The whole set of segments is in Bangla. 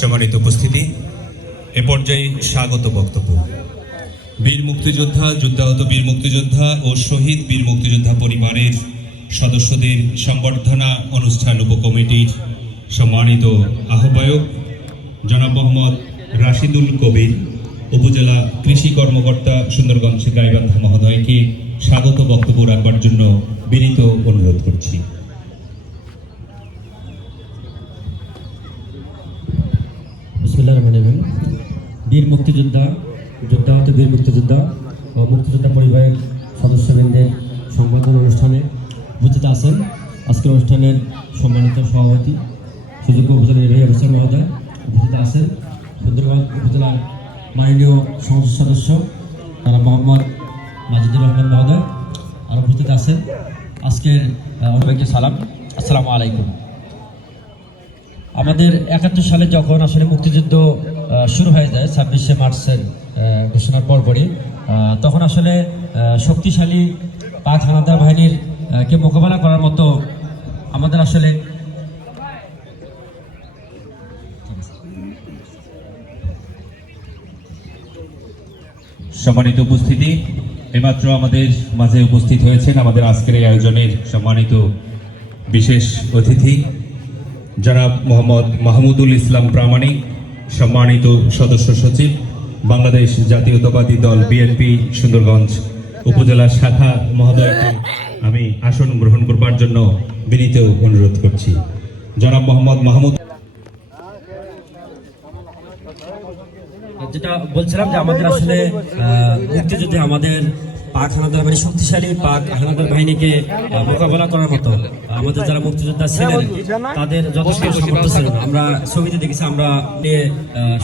সম্মানিত উপস্থিতি, এ পর্যায়ে স্বাগত বক্তব্য। বীর মুক্তিযোদ্ধা, যুদ্ধাহত বীর মুক্তিযোদ্ধা ও শহীদ বীর মুক্তিযোদ্ধা পরিবারের সদস্যদের সংবর্ধনা অনুষ্ঠান উপকমিটির সম্মানিত আহ্বায়ক জনাব মোহাম্মদ রাশিদুল কবির, উপজেলা কৃষি কর্মকর্তা সুন্দরগঞ্জ গাইবান্ধা মহোদয়কে স্বাগত বক্তব্য রাখবার জন্য বিনীত অনুরোধ করছি। বীর মুক্তিযোদ্ধা, যুদ্ধাহত বীর মুক্তিযোদ্ধা ও মুক্তিযোদ্ধা পরিবারের সদস্যবৃন্দের সংবর্ধনা অনুষ্ঠানে উপস্থিত আছেন আজকের অনুষ্ঠানের সম্মানিত সভাপতি সুযোগ্য উপজেলা নির্বাহী অফিসার মহোদয়, উপস্থিত আছেন সুন্দরগঞ্জ উপজেলার মাননীয় সংসদ সদস্য তারা মোহাম্মদ মাজিদুর রহমান মহোদয়, আর উপস্থিত আছেন আজকের অনেকে সালাম, আসসালামু আলাইকুম। আমাদের 71 সালে যখন আসলে মুক্তিযুদ্ধ শুরু হয়ে যায় 26শে মার্চের ঘোষণার পরপরই, তখন আসলে শক্তিশালী পাক হানাদার বাহিনীর কে মোকাবেলা করার মতো আমাদের আসলে সম্মানিত উপস্থিতি, এইমাত্র আমাদের মাঝে উপস্থিত হয়েছেন আমাদের আজকের এই আয়োজনের সম্মানিত বিশেষ অতিথি জনাব মোহাম্মদ মাহমুদুল ইসলাম প্রামাণিক, সম্মানিত সদস্য সচিব, বাংলাদেশ জাতীয়তাবাদী দল বিএনপি সুন্দরগঞ্জ উপজেলা শাখা মহোদয়কে আমি আসন গ্রহণ করবার জন্য বিনীত অনুরোধ করছি। জনাব মোহাম্মদ মাহমুদ, যেটা বলছিলাম যে আমাদের আসলে মুক্তিযুদ্ধে আমাদের পাক হানাদার বাহিনী, শক্তিশালী পাক হানাদার বাহিনীকে মোকাবেলা করার মতো আমাদের যারা মুক্তিযোদ্ধা ছিলেন তাদের যথেষ্ট সামর্থ্য ছিল না। আমরা ছবিতে দেখেছি, আমরা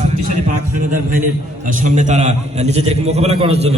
শক্তিশালী পাক হানাদার বাহিনীর সামনে তারা নিজেদেরকে মোকাবেলা করার জন্য